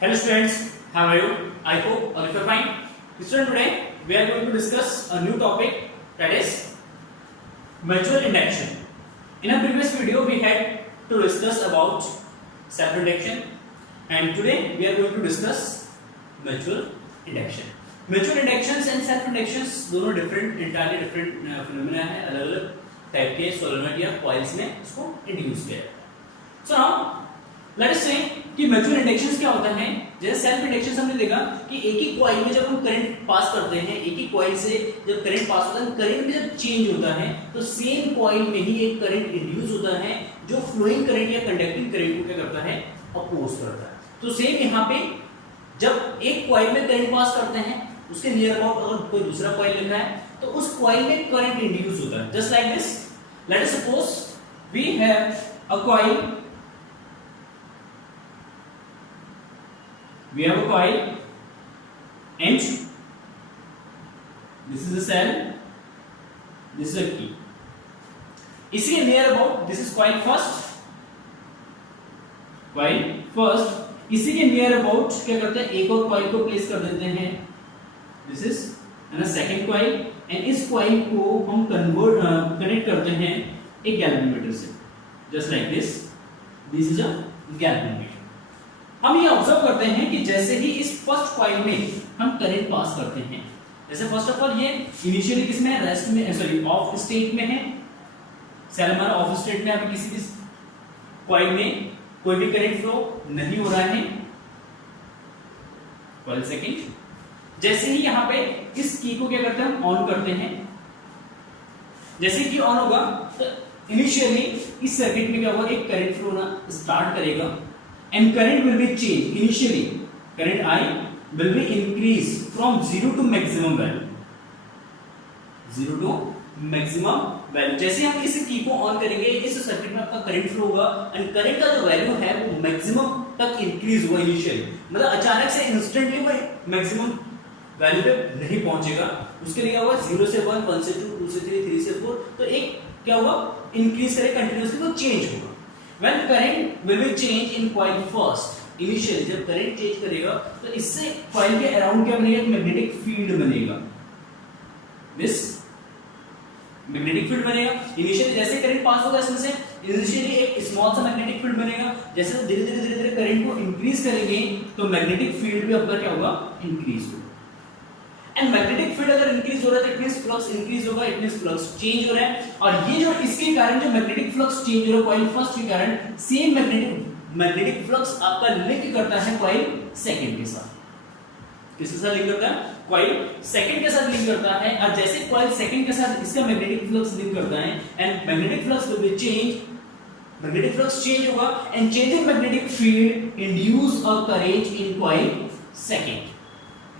Hello students, how are you? I hope all of you are fine. Student, today we are going to discuss a new topic, that is mutual induction. In a previous video we had to discuss about self-induction, and today we are going to discuss mutual induction. Mutual inductions and self-inductions दोनों entirely different phenomena है, अलग-अलग type के solenoid या coils में इसको induce किया जाता है. So now लेट अस से कि म्यूचुअल इंडक्शंस क्या होता है. जैसे सेल्फ इंडक्शंस हमने देखा कि एक ही कॉइल में जब हम करंट पास करते हैं, एक ही कॉइल से जब करंट पास होता है, करंट में जब चेंज होता है तो सेम कॉइल में ही एक करंट इंड्यूस होता है जो फ्लोइंग करंट या कंडक्टिंग करंट को क्या करता है, अपोज करता है. तो सेम यहाँ पे जब एक कॉइल में करंट पास करते हैं, उसके नियर अबाउट अगर कोई दूसरा कॉइल लिखा है तो उस कॉइल में करंट इंड्यूस होता है. Just like this, let us suppose we have a coil. We have a coil and this is a cell, this is a key. इसी near about this is coil first, इसी के near about क्या करते हैं, एक और coil को place कर देते हैं. This is a second coil and इस coil को हम connect करते हैं एक galvanometer से. Just like this is a galvanometer. हम ये ऑब्जर्व करते हैं कि जैसे ही इस फर्स्ट कॉइल में हम करंट पास करते हैं, जैसे फर्स्ट ऑफ ऑल ये इनिशियली किसमें है, रेस्ट में, सॉरी ऑफ स्टेट में है. सेल हमारा ऑफ स्टेट में, अभी किसी भी कॉइल में कोई भी करंट फ्लो नहीं हो रहा है. कॉइल सेकंड, जैसे ही यहां पे इस की को क्या करते हैं, हम ऑन करते हैं. जैसे की ऑन होगा तो इनिशियली इस सर्किट में क्या होगा, एक करंट फ्लो ना स्टार्ट करेगा and current will be changed. Initially current I will be increased from 0 to maximum value. जैसे हम इस की को ऑन करेंगे, इस सर्किट में आपका करंट फ्लो होगा एंड करंट का जो वैल्यू है वो मैक्सिमम तक इंक्रीज हुआ. इनिशियली मतलब अचानक से इंस्टेंटली वो मैक्सिमम वैल्यू पे नहीं पहुंचेगा. उसके लिए क्या हुआ, 0 से 1, 1 से 2, 2 से 3, 3 से 4, तो एक क्या हुआ, इंक्रीज करे कंटिन्यूअसली, तो चेंज होगा. When current will be changed in coil first, initially जब करंट चेंज करेगा तो इससे कॉइल के अराउंड क्या बनेगा, मैग्नेटिक फील्ड बनेगा. दिस मैग्नेटिक फील्ड बनेगा. इनिशियली जैसे करंट पास होगा इसमें से इनिशियली एक स्मॉल सा मैग्नेटिक फील्ड बनेगा. जैसे धीरे धीरे करंट को इंक्रीज करेंगे तो मैग्नेटिक फील्ड भी आपका क्या होगा, इंक्रीज होगा. एंड मैग्नेटिक फील्ड अगर इंक्रीज हो रहा है तो इट मींस फ्लक्स इंक्रीज होगा, इट मींस फ्लक्स चेंज हो रहा है. और ये जो इसके कारण जो मैग्नेटिक फ्लक्स चेंज हो रहा है कॉइल फर्स्ट के कारण, सेम मैग्नेटिक फ्लक्स आपका लिंक करता है कॉइल सेकंड के साथ. किसके साथ लिंक करता है, कॉइल सेकंड के साथ लिंक करता है. और जैसे कॉइल सेकंड के साथ इसका मैग्नेटिक फ्लक्स लिंक करता है and magnetic flux will be change, magnetic flux change होगा and changing magnetic field induce a current in coil second.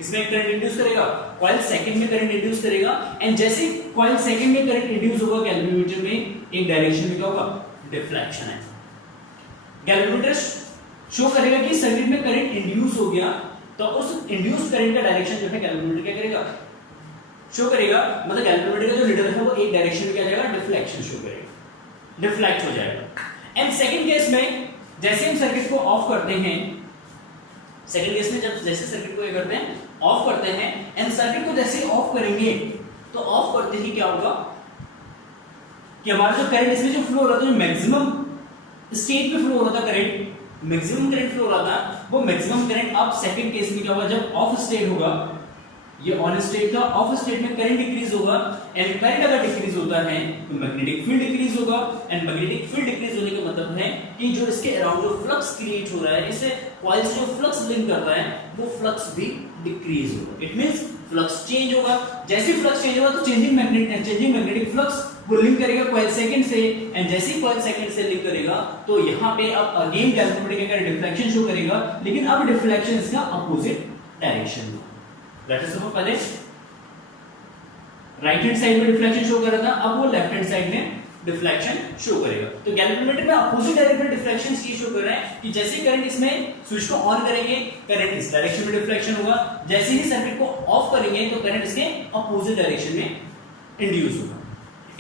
इसमें करंट इंड्यूस करेगा, कॉइल सेकंड में करंट इंड्यूस करेगा एंड जैसे कॉइल सेकंड में current induce होगा, गैल्वेनोमीटर में एक डायरेक्शन में क्या होगा, डिफ्लेक्शन है. गैल्वेनोमीटर शो करेगा कि सर्किट में करंट इंड्यूस हो गया, तो उस इंड्यूस करंट का डायरेक्शन जो है गैल्वेनोमीटर क्या करेगा, शो करेगा. मतलब गैल्वेनोमीटर का जो रीडर है वो एक डायरेक्शन में क्या जाएगा, डिफ्लेक्शन शो करेगा, डिफ्लेक्ट हो जाएगा. एंड सेकंड केस में जैसे हम सर्किट को ऑफ करते हैं, सेकंड केस में जब जैसे सर्किट को क्या करते हैं, ऑफ करते हैं एंड सर्किट को जैसे ही ऑफ करेंगे तो ऑफ करते ही क्या होगा कि हमारा जो करंट इसमें जो फ्लो हो रहा था, जो मैक्सिमम स्टेट पे फ्लो हो रहा था करंट, मैक्सिमम करंट फ्लो हो रहा था, वो मैक्सिमम करंट अब सेकंड केस में क्या होगा, जब ऑफ स्टेट होगा, ये ऑन स्टेट था, ऑफ स्टेट में करंट डिक्रीज होगा एंड करंट अगर डिक्रीज होता है तो मैग्नेटिक फील्ड डिक्रीज होगा एंड मैग्नेटिक फील्ड डिक्रीज होने का मतलब है कि जो इसके अराउंड जो फ्लक्स क्रिएट हो रहा है, इससे कॉइल से जो फ्लक्स लिंक कर रहा है वो फ्लक्स भी डिक्रीज होगा. इट मींस फ्लक्स चेंज होगा. जैसे ही फ्लक्स चेंज होगा तो चेंजिंग मैग्नेटिक फ्लक्स वो लिंक करेगा कॉइल सेकंड से एंड जैसे ही कॉइल सेकंड से लिंक करेगा तो यहां पे अब अगेन गैल्वेनोमीटर का डिफ्लेक्शन शो करेगा, लेकिन अब डिफ्लेक्शन इसका अपोजिट डायरेक्शन में. लेट अस सपोज पहले राइट हैंड साइड में डिफ्लेक्शन शो कर रहा था, अब वो लेफ्ट हैंड साइड में डिफ्लेक्शन शो करेगा. तो गैल्वेनोमीटर में अपोजिट डायरेक्शन में डिफ्लेक्शन ये शो कर रहा है कि जैसे करंट इसमें स्विच को ऑन करेंगे करंट इस डायरेक्शन में डिफ्लेक्शन होगा, जैसे ही सर्किट को ऑफ करेंगे तो करंट इसके अपोजिट डायरेक्शन में इंड्यूस होगा.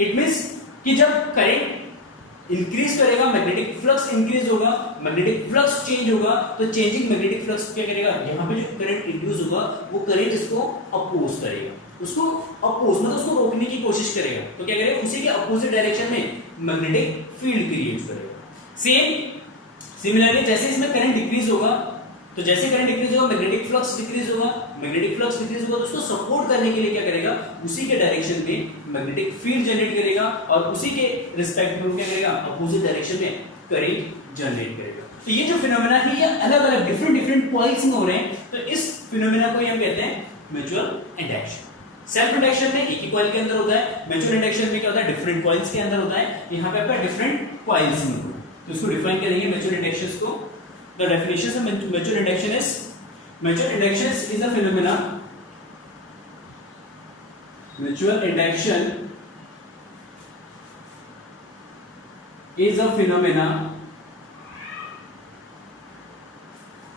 इट मींस कि जब करंट इंक्रीज करेगा, मैग्नेटिक फ्लक्स इंक्रीज होगा, मैग्नेटिक फ्लक्स चेंज होगा, तो चेंजिंग मैग्नेटिक फ्लक्स क्या करेगा, यहाँ पे जो करंट इंड्यूस होगा वो करंट इसको अपोज करेगा, उसको अपोज मतलब उसको रोकने की कोशिश करेगा, तो क्या करेगा, उसी के अपोजिट डायरेक्शन में मैग्नेटिक फील्ड क्रिएट करेगा। सिमिलरली जैसे इसमें करंट डिक्रीज होगा, तो जैसे करंट डिक्रीज होगा मैग्नेटिक फ्लक्स डिक्रीज होगा, मैग्नेटिक फ्लक्स डिक्रीज होगा, तो उसको सपोर्ट करने के लिए क्या करेगा, उसी के डायरेक्शन में मैग्नेटिक फील्ड जनरेट करेगा और उसी के रिस्पेक्ट में क्या करेगा, अपोजिट डायरेक्शन में करंट जनरेट करेगा। तो ये जो फिनोमेना है ये अलग अलग डिफरेंट पॉइंट्स में हो रहे हैं, तो इस फिनोमेना को हम कहते हैं म्यूचुअल इंडक्शन। सेल्फ इंडक्शन में एक ही कॉइल के अंदर होता है, म्यूचुअल इंडक्शन में क्या होता है, डिफरेंट कॉइल्स के अंदर होता है, यहाँ पे आपका डिफरेंट कॉइल्स में, तो इसको डिफाइन करेंगे म्यूचुअल इंडक्शंस को। The definition of mutual induction is mutual induction is a phenomena. Mutual induction is a phenomena.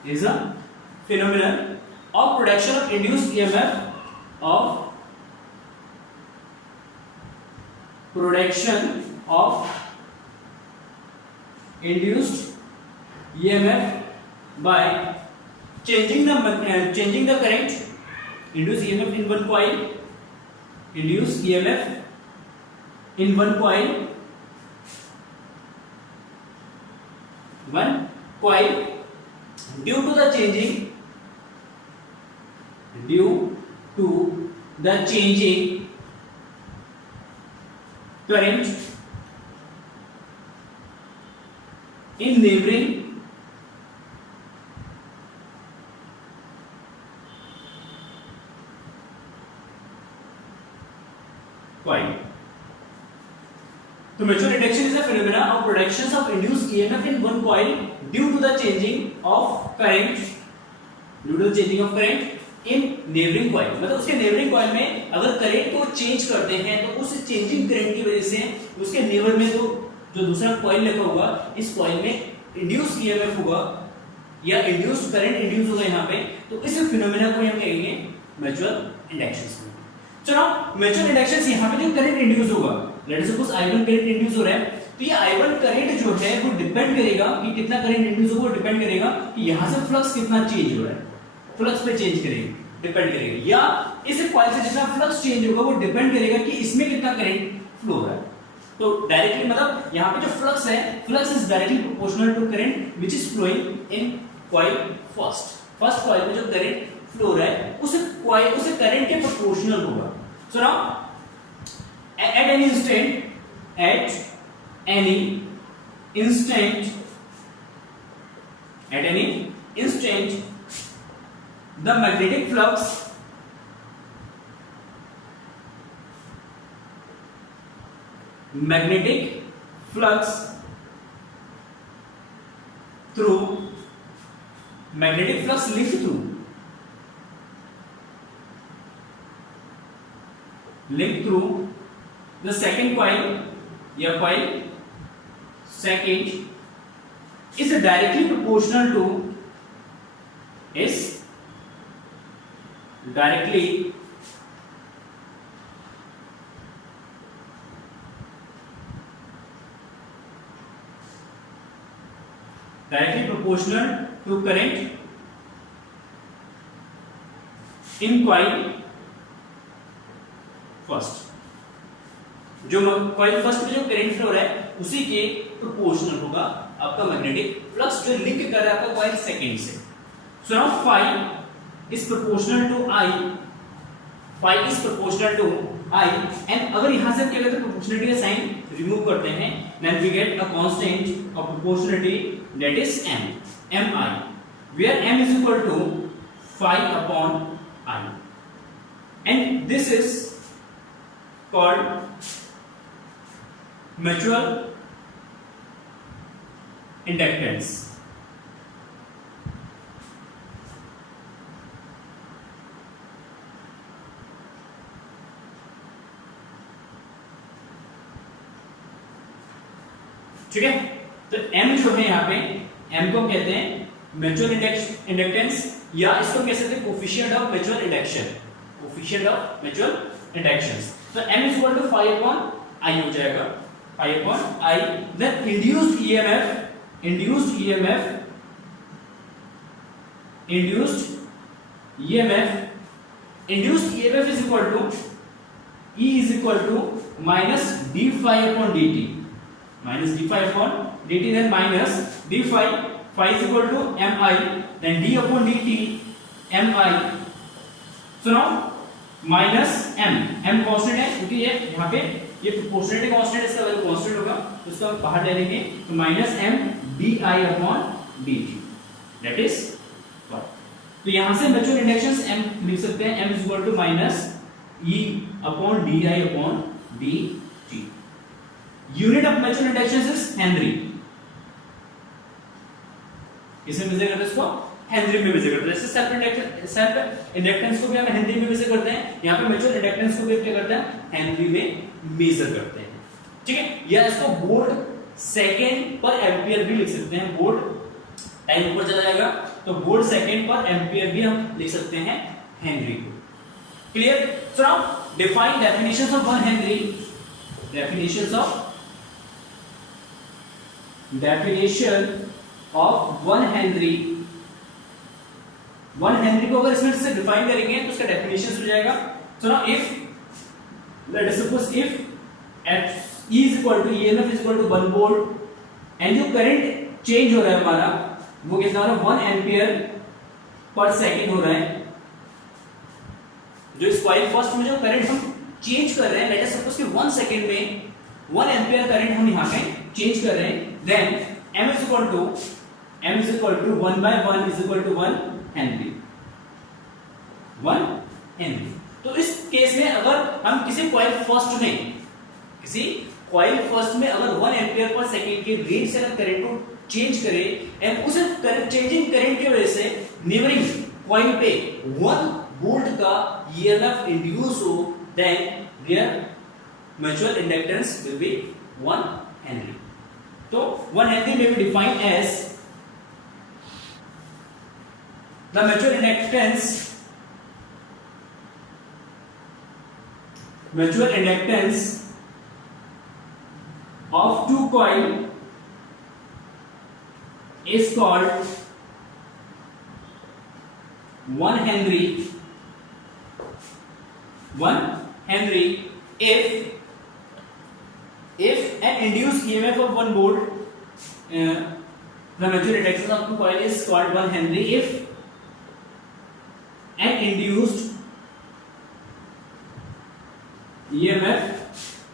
Is a phenomenon of production of induced EMF of production of induced EMF by changing the current, induce EMF in one coil, induce EMF in one coil due to the changing current in neighboring coil. So mutual induction is a phenomena of productions of induced EMF in one coil due to the changing of current in neighboring coil. मतलब उसके neighboring coil में अगर current को change करते हैं तो उस changing current की वजह से उसके नेबर में जो दूसरा कॉइल लगा होगा, इस कॉइल में इंड्यूस ईएमएफ होगा या इंड्यूस्ड करंट इंड्यूस होगा यहाँ पे, तो इस फिनोमेना को हम कहेंगे म्यूचुअल इंडक्शन। चलो म्यूचुअल इंडक्शन यहाँ पे जो करंट इंड्यूस होगा, late us suppose I1 current induce हो रहा है, तो ये I1 करंट जो है वो डिपेंड करेगा कि कितना करंट इंड्यूस होगा, वो डिपेंड करेगा कि यहाँ से फ्लक्स कितना चेंज हो रहा है, फ्लक्स पे चेंज करेगा, डिपेंड करेगा, या इस कॉइल से जितना फ्लक्स चेंज होगा वो डिपेंड करेगा कि इसमें कितना करंट फ्लो हो रहा है। तो डायरेक्टली मतलब यहाँ पे जो फ्लक्स है, flux is directly proportional to current which is flowing in coil first coil में जो करंट फ्लो हो रहा है उस करंट के प्रोपोर्शनल होगा। So now at any instant the magnetic flux linked through the second coil या coil second is directly proportional to current in coil first. जो कॉइल फर्स्ट में जो करंट फ्लो हो रहा है उसी के प्रोपोर्शनल होगा आपका मैग्नेटिक फ्लक्स जो लिंक कर रहा है आपका कॉइल सेकंड से। So now phi is proportional to I and अगर यहां से क्या करते हैं प्रोपोर्शनलिटी का साइन रिमूव करते हैं, then we get a constant of proportionality that is mi, where m is equal to phi upon I and this is called mutual inductance। ठीक है, तो M जो है यहाँ पे M को कहते हैं म्यूचुअल इंडक्टेंस या इसको कह सकते हैं कोफिशिएंट ऑफ म्यूचुअल इंडक्शन। तो m is equal to phi upon I हो जाएगा। pi upon I. Then induced EMF induced EMF is equal to E is equal to minus d phi upon dt, minus d phi upon dt, then minus d phi is equal to mi, then d upon dt mi. So now minus m constant है क्योंकि ये यहाँ पे ये proportionality constant, इसका value constant होगा तो इसको हम बाहर ले लेंगे, तो minus m di upon dt, that is what. तो यहां से म्यूचुअल इंडक्टेंस m लिख सकते हैं, m is equal to minus e upon di upon dt. Unit of mutual inductance is Henry. किसमें मेजर करते हैं इसको? हेनरी में मेजर करते हैं. जैसे सेल्फ इंडक्टेंस को भी हम हेनरी में मेजर करते हैं, यहाँ पे म्यूचुअल इंडक्टेंस को भी क्या करते हैं? हेनरी में मेजर करते हैं. ठीक है, या इसको वोल्ट सेकंड पर एम्पियर भी लिख सकते हैं. वोल्ट टाइम ऊपर चला जाएगा तो वोल्ट सेकंड पर एम्पियर भी हम लिख सकते हैं हेनरी को. Clear? So now define definitions of 1 Henry. definition of 1 Henry. 1 Henry को अगर इसमें से डिफाइन करेंगे तो उसका डेफिनेशन हो जाएगा. So now if late us suppose if at E is equal to EMF is equal to 1 volt and जो करंट चेंज हो रहा है हमारा वो कितना हो रहा है? 1 एम्पियर पर सेकंड हो रहा है. जो इस कॉइल फर्स्ट में जो करंट हम चेंज कर रहे हैं, लेट अस सपोज कि 1 सेकंड में 1 एम्पियर करंट हम यहां पे चेंज कर रहे हैं, then m is equal to 1 by 1 is equal to 1 Henry. 1 henry. तो इस केस में अगर हम किसी कॉइल फर्स्ट में अगर 1 एम्पियर पर सेकंड के रेट से अगर करंट को चेंज करें एंड उस चेंजिंग करंट की वजह से नेबरिंग कॉइल पे 1 वोल्ट का ईएमएफ इंड्यूस हो, then there mutual inductance will be 1 henry. तो 1 henry may be defined as the mutual inductance of two coil is called 1 Henry. 1 Henry if an induced EMF of 1 volt, the mutual inductance of two coil is called 1 Henry if an induced EMF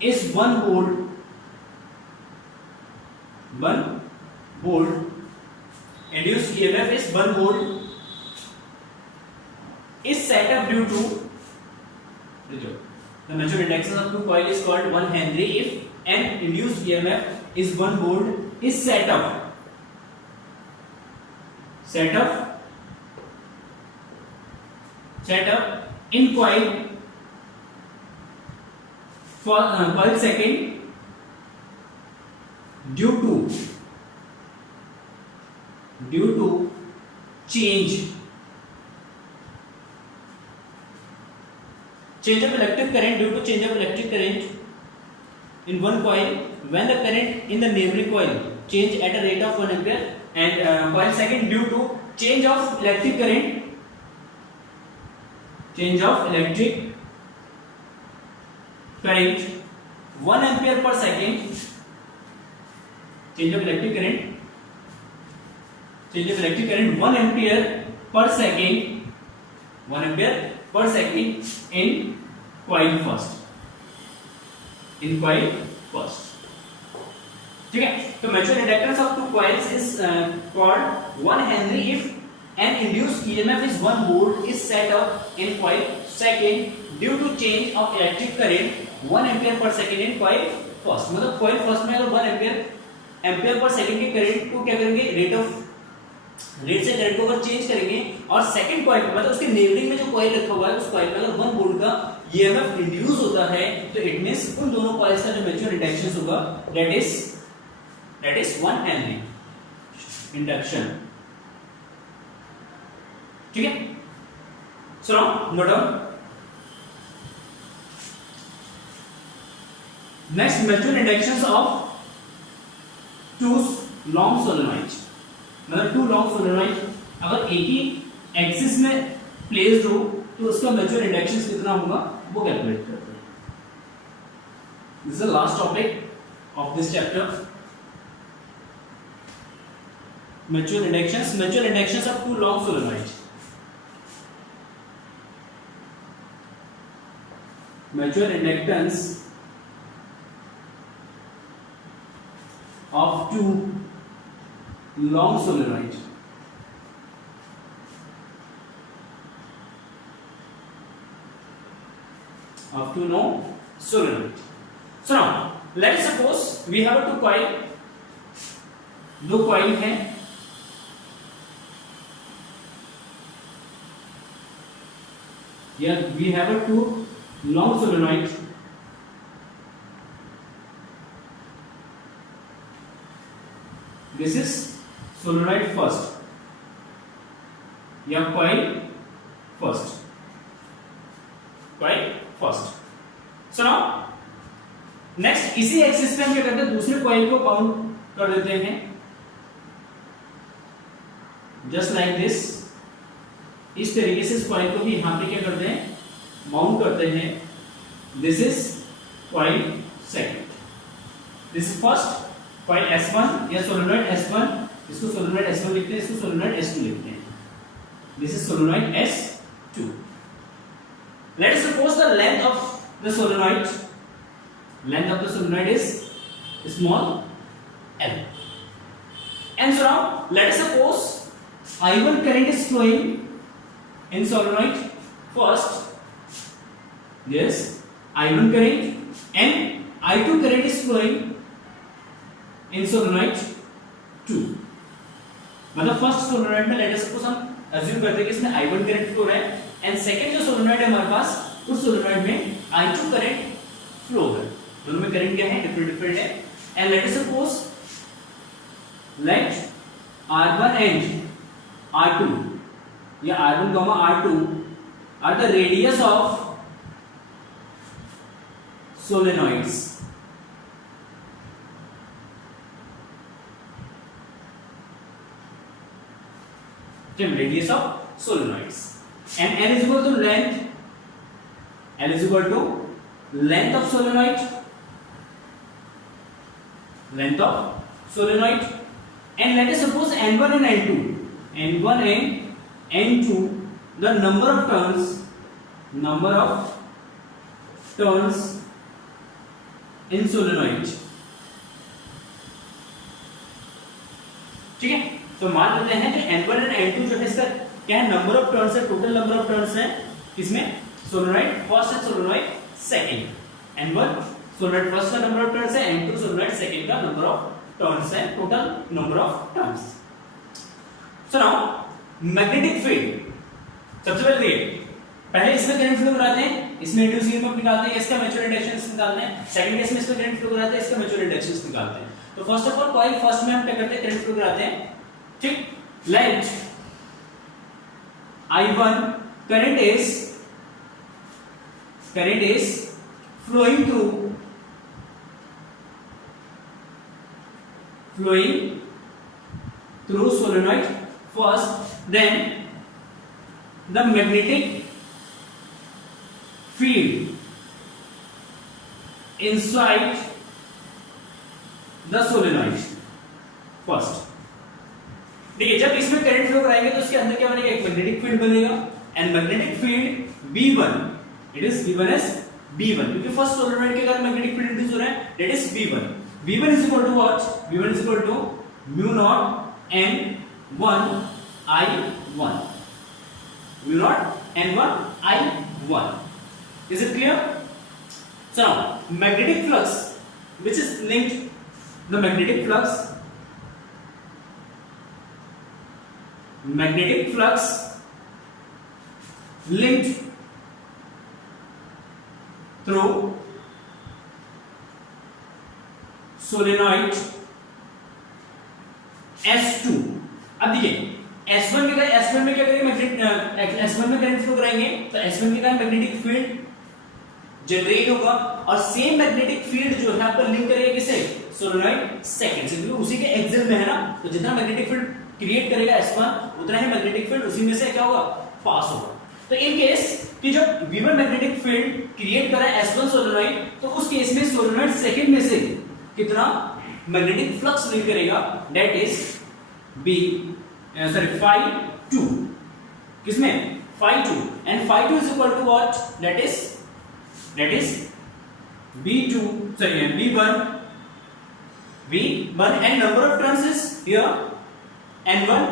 is 1 volt. 1 volt. Induced EMF is 1 volt. Is set up due to the mutual inductance of two coil is called 1 Henry if an induced EMF is 1 volt is set up in coil for coil second due to change of electric current, due to change of electric current in one coil when the current in the neighboring coil change at a rate of 1 ampere, and coil second due to change of electric current, change of electric current 1 ampere per second, change of electric current 1 ampere per second, 1 ampere per second in coil first. ठीक है, तो mutual inductance of two coils is called 1 Henry if an induced EMF is 1 volt is set up in coil second due to change of electric current 1 ampere per second in coil first. मतलब coil first में अगर 1 ampere per second के current को क्या करेंगे, rate से current को अगर चेंज करेंगे और सेकंड कॉइल मतलब उसके नेबरिंग में जो कॉइल रखा हुआ है उस कॉइल में अगर 1 वोल्ट का ईएमएफ इंड्यूस होता है तो इट मींस उन दोनों कॉइल्स का जो म्यूचुअल इंडक्टेंस होगा दैट इज 1 हेनरी इंडक्शन. ठीक है, so now note down next mutual inductions of two long solenoid, मतलब टू लॉन्ग सोलेनॉइड अगर एक ही एक्सिस में प्लेस्ड हो तो उसका म्यूचुअल इंडक्शंस कितना होगा वो कैलकुलेट करते हैं। This is the last topic of this chapter, mutual inductions of two long solenoid. Mutual inductance of two long solenoid, of two long solenoid. So now let us suppose we have a two coil, दो coil है, here we have a two long solenoid, this is solenoid first या coil first, so now next इसी axis पे हम क्या करते हैं, दूसरे coil को बाउंड कर देते हैं just like this, इस तरीके से इस coil को भी यहां पे क्या करते हैं, बाउंड करते हैं। this is coil second, this is first coil S1 या solenoid S1, इसको solenoid S1 लिखते हैं, इसको solenoid S2 लिखते हैं। This is solenoid S2. Let us suppose the length of the solenoid is small l. And so now let us suppose I1 current is flowing in solenoid first. Yes, I1 current and I2 current is flowing in solenoid 2, मतलब first solenoid में late us suppose हम assume करते हैं कि इसमें I1 current flow रहा है and second जो सोलेनॉइड है हमारे पास, उस सोलेनॉइड में I2 करंट फ्लो हो रहा है, दोनों में करंट क्या है, डिफरेंट है। And let us suppose let R1 and R2 या R1, R2 are the radius of solenoids, radius of solenoids, and n is equal to length of solenoid, and let us suppose n1 and n2, the number of turns in solenoid, ठीक है। तो मान लेते हैं कि n1 और n2 जो है इसका क्या है, नंबर ऑफ टर्न्स है, टोटल नंबर ऑफ टर्न्स है किसमें, solenoid first and solenoid second. n1 solenoid first का नंबर ऑफ टर्न्स है, n2 सोलेनॉइड सेकंड का नंबर ऑफ टर्न्स है, total number of turns. So now magnetic field, सबसे पहले देखिए, पहले इसमें करंट फ्लो कराते हैं, इसमें इंड्यूस्ड ईएमएफ निकालते हैं, इसका म्यूचुअल इंडक्शंस निकालते हैं। सेकंड केस में इसमें करंट फ्लो कराते हैं, इसका म्यूचुअल इंडक्शंस निकालते हैं। तो first of all coil first में हम क्या करते हैं, करंट फ्लो कराते हैं, ठीक। Let I1 current is flowing through solenoid first, then the magnetic field inside the solenoid first। देखिए जब इसमें करंट फ्लो कराएंगे तो उसके अंदर क्या बनेगा, एक मैग्नेटिक फील्ड बनेगा, and magnetic field V1, it is V1 as B1, क्योंकि फर्स्ट सोलेनॉइड के कारण मैग्नेटिक फील्ड इंड्यूस हो रहा है, that is V1। V1 is equal to what? V1 is equal to mu naught N1 I1, mu naught N1 I1. Is it clear? So now magnetic flux which is linked, the magnetic flux linked through solenoid S2। अब देखिए S1 के S1 में क्या करेंगे, S1 में current flow कराएंगे तो S1 के कारण मैग्नेटिक फील्ड जनरेट होगा और सेम मैग्नेटिक फील्ड जो है आपका लिंक करेगा किसे, सोलेनॉइड सेकंड से, क्योंकि उसी के एक्सिल में है ना, तो जितना मैग्नेटिक फील्ड क्रिएट करेगा S1 उतना ही मैग्नेटिक फील्ड उसी में से क्या होगा, पास होगा। तो इन केस कि जो V1 मैग्नेटिक फील्ड क्रिएट कर रहा है S1 सोलेनॉइड, तो उस केस में सोलेनॉइड सेकंड में से कितना मैग्नेटिक फ्लक्स लिंक करेगा, दैट इज phi 2, किसमें, phi 2, and phi 2 is equal to what, that is B2, sorry V1 and number of turns is here N1,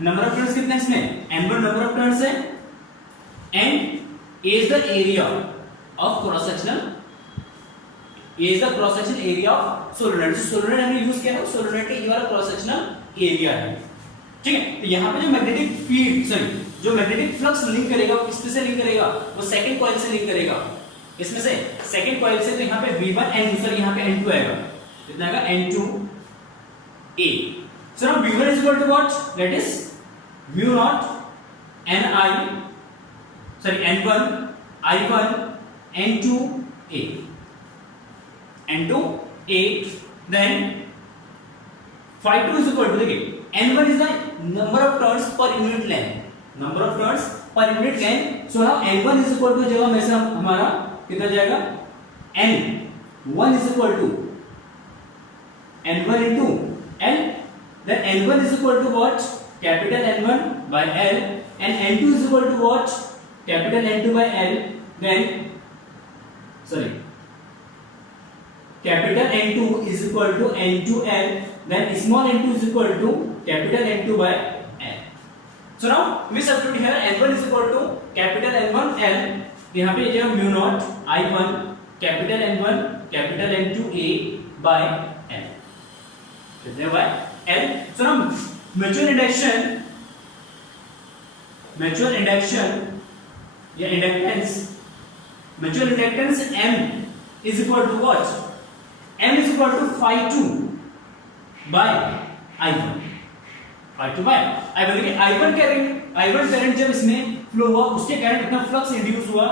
number of turns कितने इसमें, N1 number of turns है, and A is the area of cross sectional, A is the cross section area of solenoid. Solenoid हमने use किया है, solenoid का ये वाला cross sectional area है, ठीक है। तो यहाँ पे जो मैग्नेटिक फील्ड सॉरी जो मैग्नेटिक फ्लक्स लिंक करेगा वो किससे लिंक करेगा, वो सेकंड कॉइल से लिंक करेगा, इसमें से सेकंड कॉइल से। तो यहाँ पे V1 एंड दूसरा यहाँ पे N2 आएगा, कितना आएगा, N2A। So now V1 is equal to what, that is mu naught N1 I1 N2A, then phi 2 is equal to, देखिए N1 is the number of turns per unit length, so now N1 is equal to जगह में से हमारा कितना जाएगा, N1 is equal to N1 into L, then N1 is equal to what, capital N1 by L, and N2 is equal to what, capital N2 by L, then capital N2 is equal to N2L, then small n2 is equal to capital N2 by L. So now we substitute here, N1 is equal to capital N1L, यहाँ पे जो mu naught I1 capital N1 capital N2A by L, कितने by L. So now mutual induction या inductance, mutual inductance M is equal to what, M is equal to phi 2 by I1, देखिए I1 current जब इसमें flow हुआ, उसके कारण इतना flux induce हुआ,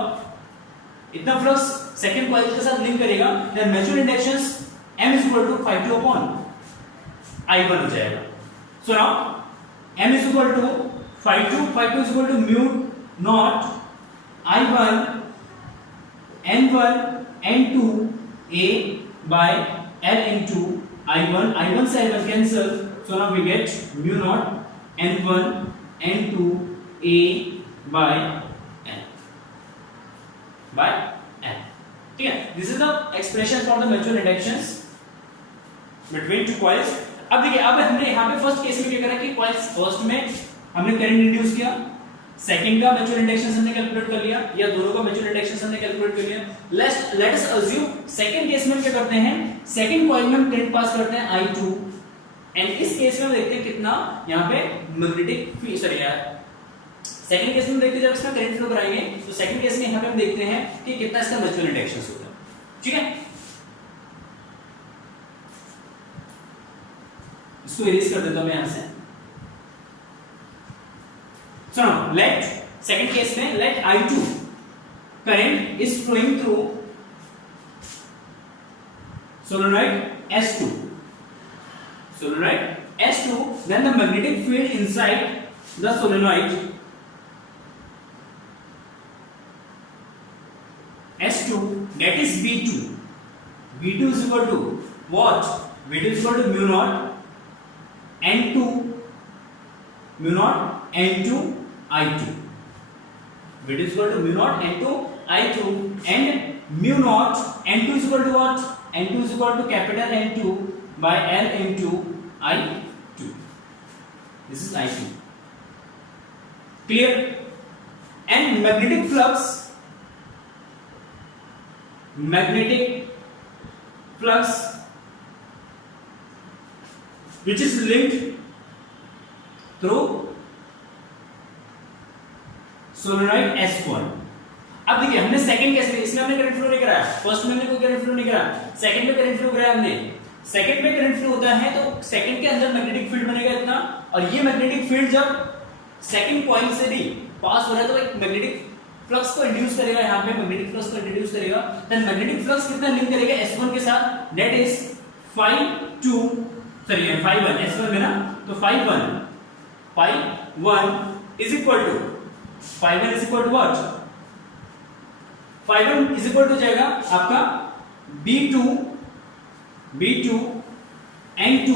इतना फ्लक्स सेकंड कॉइल के साथ लिंक करेगा, then mutual inductions M is equal to phi 2 upon I1 हो जाएगा। So now M is equal to phi 2 is equal to mu naught I1 N1 N2 A by L into I1 से I1 cancel, so now we get mu naught N1 N2 A by L, ठीक है। This is the expression for the mutual inductions between two coils। अब देखिए, अब हमने यहाँ पे first case में क्या करा कि कॉइल्स फर्स्ट में हमने करंट इंड्यूस किया, सेकंड का म्यूचुअल इंडक्शन हमने कैलकुलेट कर लिया, या दोनों का म्यूचुअल इंडक्शन हमने कैलकुलेट कर लिया। Let us assume second case में क्या करते हैं, सेकंड कॉइल में हम करंट पास करते हैं I2, एंड इस केस में हम देखते हैं कितना यहाँ पे मैग्नेटिक फील्ड, सॉरी यार सेकंड केस में देखते हैं जब इसमें करंट फ्लो कराएंगे, तो सेकंड केस में यहाँ पे हम देखते हैं कि कितना इसका म्यूचुअल इंडक्शन होगा, ठीक है। इसको इरेज कर देता हूं मैं यहां से। So now let second case में let I2 current is flowing through solenoid S2, then the magnetic field inside the solenoid S2, that is V2 is equal to what, V2 is equal to mu naught N2 I2, V2 is equal to mu naught N2 I2, and mu naught N2 is equal to what, N2 is equal to capital N2 by L into I2, this is I2, clear। and magnetic flux which is linked through solenoid S1। अब देखिए, हमने second case में, इसमें हमने current flow नहीं कराया, first में हमने कोई करंट फ्लो नहीं कराया, सेकंड में करंट फ्लो कराया हमने। सेकंड में करंट फ्लो होता है तो सेकंड के अंदर मैग्नेटिक फील्ड बनेगा इतना, और ये मैग्नेटिक फील्ड जब सेकंड कॉइल से भी पास हो रहा है तो एक मैग्नेटिक फ्लक्स को इंड्यूस करेगा, यहाँ पे मैग्नेटिक फ्लक्स को इंट्रोड्यूस करेगा, देन मैग्नेटिक फ्लक्स कितना लिंक करेगा S1 के साथ, दैट इज 5 1 S1 में ना, तो 5 1 is equal to 5 1 is equal to what, 5 1 is equal to जाएगा आपका B2 N2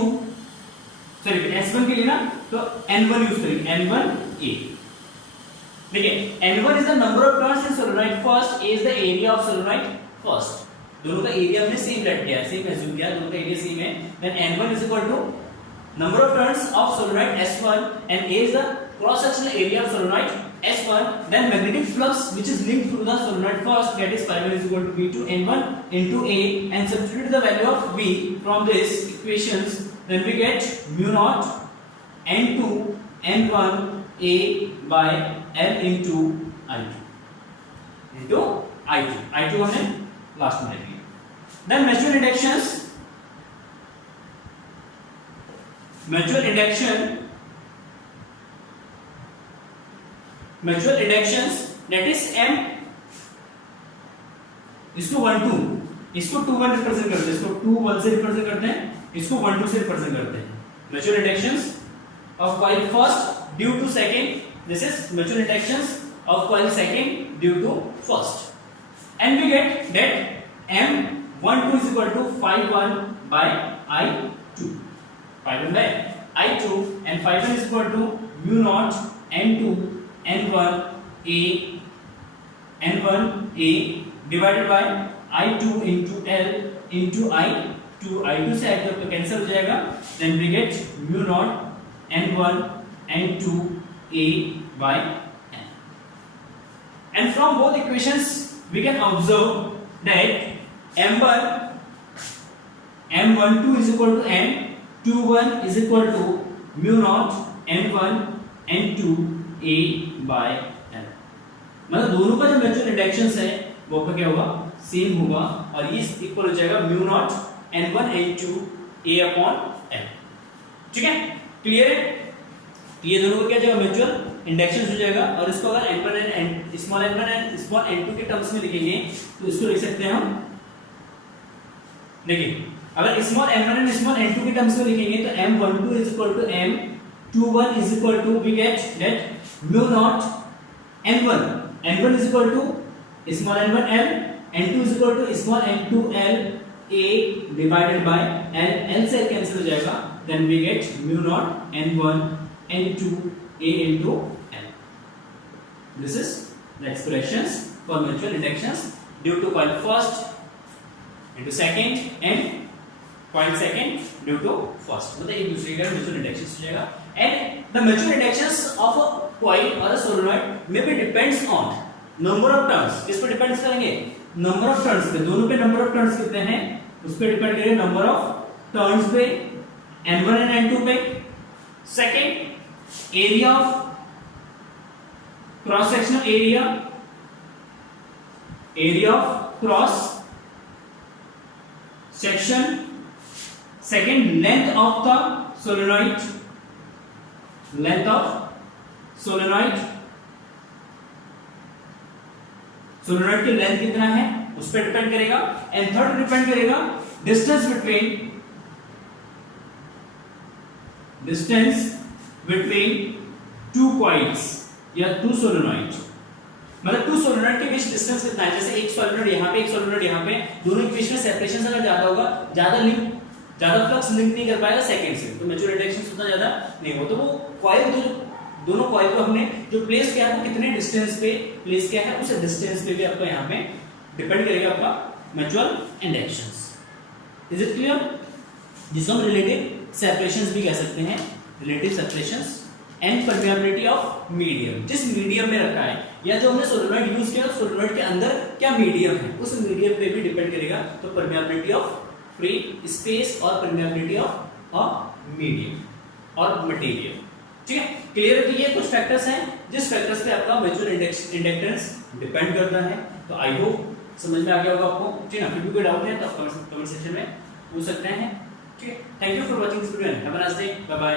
सॉरी S1 के लिए ना, तो N1 यूज करेंगे, N1A। देखिए N1 is the number of turns in solenoid first, A is the area of solenoid first. दोनों का एरिया हमने सेम लेट किया है, सेम एज्यूम किया, दोनों का एरिया सेम है। Then N1 is equal to number of turns of solenoid S1 and A is the cross sectional area of solenoid S1, then magnetic flux which is linked to the solenoid first, that is 5 1 is equal to B2 N1 into A, and substitute the value of B from this equations, then we get mu naught N2 N1 A by L into I2 हमने last में लिया। then mutual inductions that is M, इसको 1 2, इसको 2 1 represent करते हैं, इसको 2 1 से represent करते हैं, इसको 1 2 से रिप्रेजेंट करते हैं। mutual inductions of coil first due to second, this is mutual inductions of coil second due to first, and we get that M12 is equal to 5 1 by I2, 5 1 by I2, and 5 1 is equal to mu naught N2 N1A divided by I2 into L into I2, I2 से I2 तो cancel हो जाएगा, then we get mu naught N1 N2A by N, and from both equations we can observe that M12 is equal to M21 is equal to mu naught N1 N2A by L, मतलब दोनों का जो mutual inductions है वो आपका क्या होगा, same होगा, और ये इक्वल हो जाएगा mu naught N1 N2 A upon L। ठीक है, क्लियर है? ये दोनों का क्या जाएगा, म्यूचुअल इंडक्शंस हो जाएगा, और इसको अगर n1 स्मॉल n1 n2 के टर्म्स में लिखेंगे तो इसको लिख सकते हैं हम, देखिए अगर small n1 and small n2 के टर्म्स में लिखेंगे तो M12 is equal to M21 is equal to, we get that mu naught N1 is equal to small n1 L, N2 is equal to small n2 L A divided by L से cancel हो जाएगा, then we get mu naught N1 N2 A into L। This is the expressions for mutual inductions due to coil first into second and coil second due to first, मतलब एक दूसरे का mutual inductions हो जाएगा। And the mutual inductions of a coil or a solenoid may be depends on number of turns, किस पे depend करेंगे, number of turns पे, दोनों पे नंबर ऑफ टर्न्स कितने हैं उस पे डिपेंड करेंगे, नंबर ऑफ टर्न्स पे N1 एंड N2 पे, second area of cross sectional area of cross section, second length of the solenoid, length of solenoid, solenoid की लेंथ कितना है उस पर डिपेंड करेगा, एंड थर्ड डिपेंड करेगा डिस्टेंस बिटवीन टू कॉइल्स या टू सोलेनॉइड, मतलब टू सोलेनॉइड के बीच डिस्टेंस कितना है, जैसे एक सोलेनॉइड यहाँ पे एक सोलेनॉइड यहाँ पे, दोनों के बीच में सेपरेशन अगर ज्यादा होगा, ज्यादा फ्लक्स लिंक नहीं कर पाएगा सेकंड से, तो म्यूचुअल इंडक्शन उतना ज्यादा नहीं हो, तो वो कॉइल दोनों कॉइल को हमने जो प्लेस किया है वो कितने डिस्टेंस पे प्लेस किया है, उस डिस्टेंस पे भी आपको यहाँ पे डिपेंड करेगा आपका mutual inductions. Is it clear? जिसको हम रिलेटिव सेपरेशंस भी कह सकते हैं, relative separations and permeability of medium, जिस मीडियम में रखा है या जो हमने सोलेनॉइड यूज किया सोलेनॉइड के अंदर क्या मीडियम है, उस मीडियम पे भी डिपेंड करेगा, तो परमेबिलिटी ऑफ फ्री स्पेस और परमेबिलिटी ऑफ अ मीडियम और मटेरियल। ठीक है, क्लियर है? तो ये कुछ फैक्टर्स हैं जिस फैक्टर्स पे आपका म्यूचुअल इंडक्टेंस डिपेंड करता है। तो आई होप समझ में आ गया होगा आपको। ठीक है ना, फिर भी कोई डाउट है तो आप कमेंट सेक्शन में पूछ सकते हैं। ठीक है, thank you for watching this video, have a nice day, bye bye.